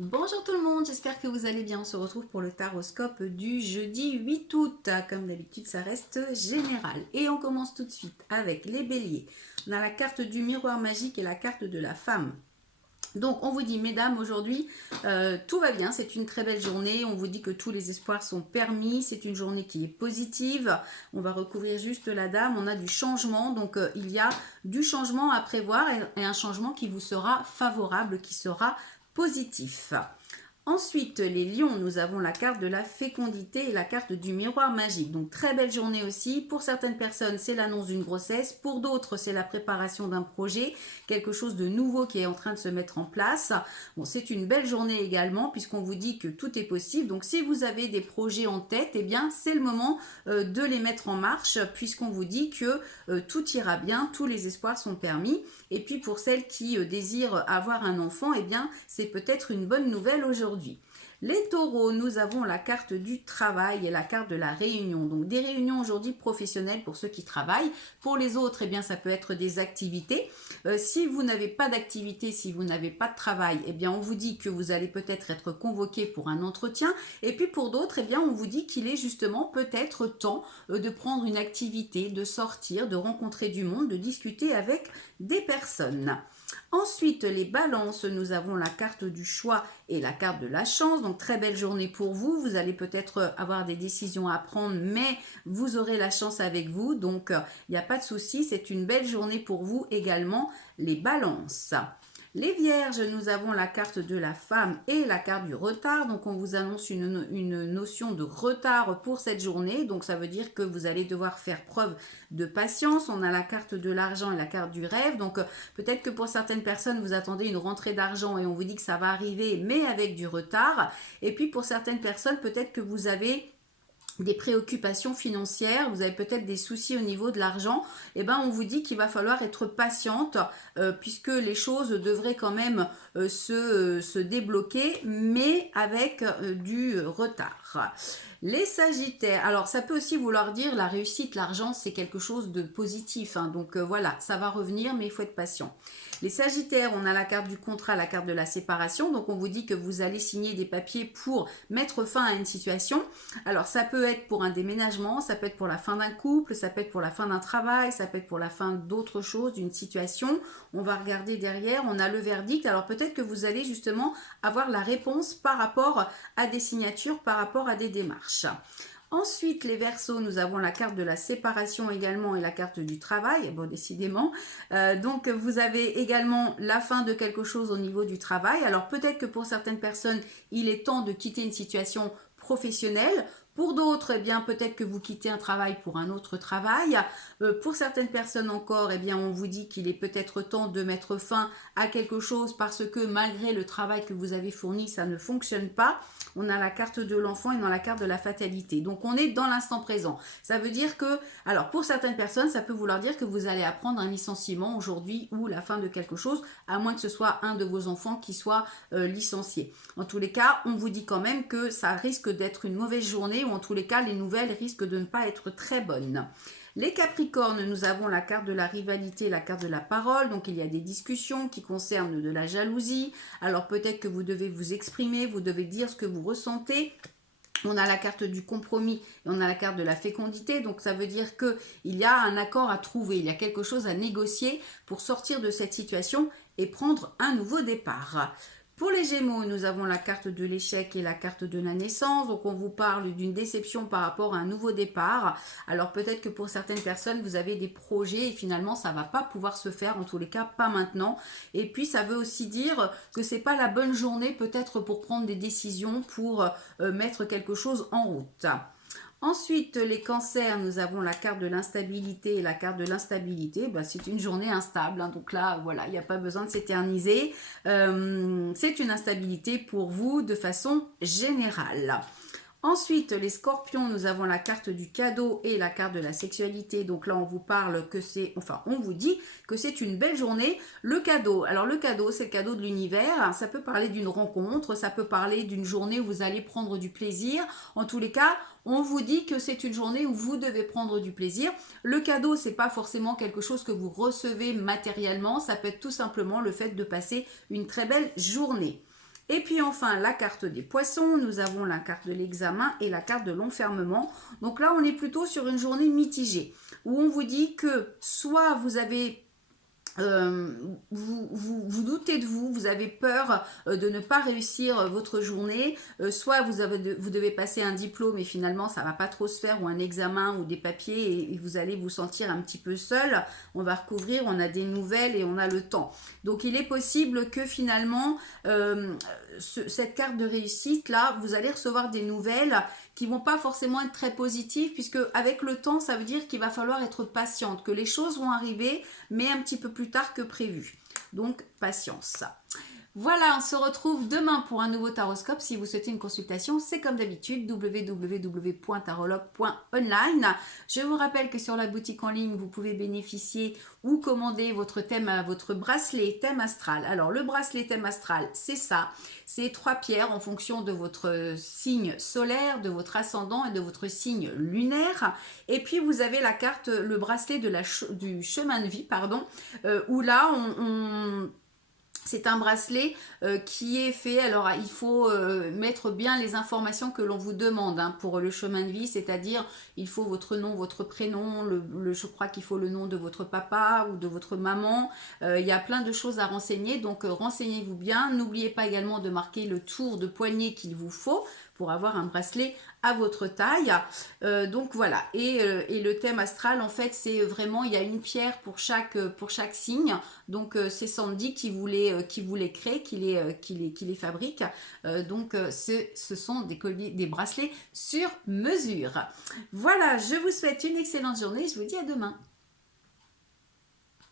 Bonjour tout le monde, j'espère que vous allez bien. On se retrouve pour le taroscope du jeudi 8 août. Comme d'habitude, ça reste général. Et on commence tout de suite avec les béliers. On a la carte du miroir magique et la carte de la femme. Donc on vous dit, mesdames, aujourd'hui, tout va bien, c'est une très belle journée, on vous dit que tous les espoirs sont permis, c'est une journée qui est positive, on va recouvrir juste la dame, on a du changement, donc il y a du changement à prévoir et un changement qui vous sera favorable, qui sera positif. Ensuite, les lions, nous avons la carte de la fécondité et la carte du miroir magique. Donc, très belle journée aussi. Pour certaines personnes, c'est l'annonce d'une grossesse. Pour d'autres, c'est la préparation d'un projet, quelque chose de nouveau qui est en train de se mettre en place. Bon, c'est une belle journée également, puisqu'on vous dit que tout est possible. Donc, si vous avez des projets en tête, eh bien, c'est le moment de les mettre en marche, puisqu'on vous dit que tout ira bien, tous les espoirs sont permis. Et puis, pour celles qui désirent avoir un enfant, eh bien, c'est peut-être une bonne nouvelle aujourd'hui. Les taureaux, nous avons la carte du travail et la carte de la réunion. Donc des réunions aujourd'hui professionnelles pour ceux qui travaillent. Pour les autres, eh bien, ça peut être des activités. Si vous n'avez pas d'activité, si vous n'avez pas de travail, eh bien, on vous dit que vous allez peut-être être convoqué pour un entretien. Et puis pour d'autres, eh bien, on vous dit qu'il est justement peut-être temps de prendre une activité, de sortir, de rencontrer du monde, de discuter avec des personnes. Ensuite, les balances, nous avons la carte du choix et la carte de la chance. Donc, très belle journée pour vous. Vous allez peut-être avoir des décisions à prendre, mais vous aurez la chance avec vous. Donc, il n'y a pas de souci. C'est une belle journée pour vous également, les balances. Les vierges, nous avons la carte de la femme et la carte du retard. Donc, on vous annonce une notion de retard pour cette journée. Donc, ça veut dire que vous allez devoir faire preuve de patience. On a la carte de l'argent et la carte du rêve. Donc, peut-être que pour certaines personnes, vous attendez une rentrée d'argent et on vous dit que ça va arriver, mais avec du retard. Et puis, pour certaines personnes, peut-être que vous avez des préoccupations financières, vous avez peut-être des soucis au niveau de l'argent, et ben on vous dit qu'il va falloir être patiente puisque les choses devraient quand même se débloquer, mais avec du retard. Les Sagittaires, alors ça peut aussi vouloir dire la réussite, l'argent c'est quelque chose de positif, hein, donc voilà, ça va revenir mais il faut être patient. Les Sagittaires, on a la carte du contrat, la carte de la séparation, donc on vous dit que vous allez signer des papiers pour mettre fin à une situation. Alors ça peut être pour un déménagement, ça peut être pour la fin d'un couple, ça peut être pour la fin d'un travail, ça peut être pour la fin d'autre chose, d'une situation. On va regarder derrière, on a le verdict, alors peut-être que vous allez justement avoir la réponse par rapport à des signatures, par rapport à des démarches. Ensuite, les Verseaux, nous avons la carte de la séparation également et la carte du travail, bon décidément. Donc vous avez également la fin de quelque chose au niveau du travail. Alors peut-être que pour certaines personnes, il est temps de quitter une situation professionnelle. Pour d'autres, eh bien, peut-être que vous quittez un travail pour un autre travail. Pour certaines personnes encore, eh bien, on vous dit qu'il est peut-être temps de mettre fin à quelque chose parce que malgré le travail que vous avez fourni, ça ne fonctionne pas. On a la carte de l'enfant et on a la carte de la fatalité. Donc, on est dans l'instant présent. Ça veut dire que, alors, pour certaines personnes, ça peut vouloir dire que vous allez apprendre un licenciement aujourd'hui ou la fin de quelque chose, à moins que ce soit un de vos enfants qui soit licencié. En tous les cas, on vous dit quand même que ça risque d'être une mauvaise journée ou en tous les cas, les nouvelles risquent de ne pas être très bonnes. Les Capricornes, nous avons la carte de la rivalité, la carte de la parole. Donc, il y a des discussions qui concernent de la jalousie. Alors, peut-être que vous devez vous exprimer, vous devez dire ce que vous ressentez. On a la carte du compromis et on a la carte de la fécondité. Donc, ça veut dire qu'il y a un accord à trouver. Il y a quelque chose à négocier pour sortir de cette situation et prendre un nouveau départ. Pour les Gémeaux, nous avons la carte de l'échec et la carte de la naissance. Donc, on vous parle d'une déception par rapport à un nouveau départ. Alors, peut-être que pour certaines personnes, vous avez des projets et finalement, ça ne va pas pouvoir se faire. En tous les cas, pas maintenant. Et puis, ça veut aussi dire que ce n'est pas la bonne journée peut-être pour prendre des décisions, pour mettre quelque chose en route. Ensuite, les cancers, nous avons la carte de l'instabilité et la carte de l'instabilité. Bah, c'est une journée instable, hein, donc là, voilà, il n'y a pas besoin de s'éterniser. C'est une instabilité pour vous de façon générale. Ensuite, les scorpions, nous avons la carte du cadeau et la carte de la sexualité. Donc là, on vous parle que c'est, enfin, on vous dit que c'est une belle journée. Le cadeau, alors le cadeau, c'est le cadeau de l'univers. Ça peut parler d'une rencontre, ça peut parler d'une journée où vous allez prendre du plaisir. En tous les cas, on vous dit que c'est une journée où vous devez prendre du plaisir. Le cadeau, c'est pas forcément quelque chose que vous recevez matériellement. Ça peut être tout simplement le fait de passer une très belle journée. Et puis enfin, la carte des poissons, nous avons la carte de l'examen et la carte de l'enfermement. Donc là, on est plutôt sur une journée mitigée, où on vous dit que soit vous avez vous doutez de vous, vous avez peur de ne pas réussir votre journée, soit vous devez passer un diplôme et finalement ça va pas trop se faire, ou un examen ou des papiers, et vous allez vous sentir un petit peu seul. On va recouvrir, on a des nouvelles et on a le temps. Donc il est possible que finalement cette carte de réussite là, vous allez recevoir des nouvelles qui vont pas forcément être très positives, puisque avec le temps, ça veut dire qu'il va falloir être patiente, que les choses vont arriver, mais un petit peu plus tard que prévu. Donc, patience. Voilà, on se retrouve demain pour un nouveau taroscope. Si vous souhaitez une consultation, c'est comme d'habitude, www.tarologue.online. Je vous rappelle que sur la boutique en ligne, vous pouvez bénéficier ou commander votre thème, votre bracelet thème astral. Alors, le bracelet thème astral, c'est ça. C'est 3 pierres en fonction de votre signe solaire, de votre ascendant et de votre signe lunaire. Et puis, vous avez la carte, le bracelet du chemin de vie, pardon, où là, c'est un bracelet qui est fait, alors il faut mettre bien les informations que l'on vous demande pour le chemin de vie, c'est-à-dire il faut votre nom, votre prénom, je crois qu'il faut le nom de votre papa ou de votre maman, il y a plein de choses à renseigner, donc renseignez-vous bien. N'oubliez pas également de marquer le tour de poignet qu'il vous faut pour avoir un bracelet à votre taille. Donc voilà, et le thème astral, en fait, c'est vraiment, il y a une pierre pour chaque signe. Donc c'est Sandy qui vous les crée, qui les fabrique. Donc ce sont des bracelets sur mesure. Voilà, je vous souhaite une excellente journée, je vous dis à demain.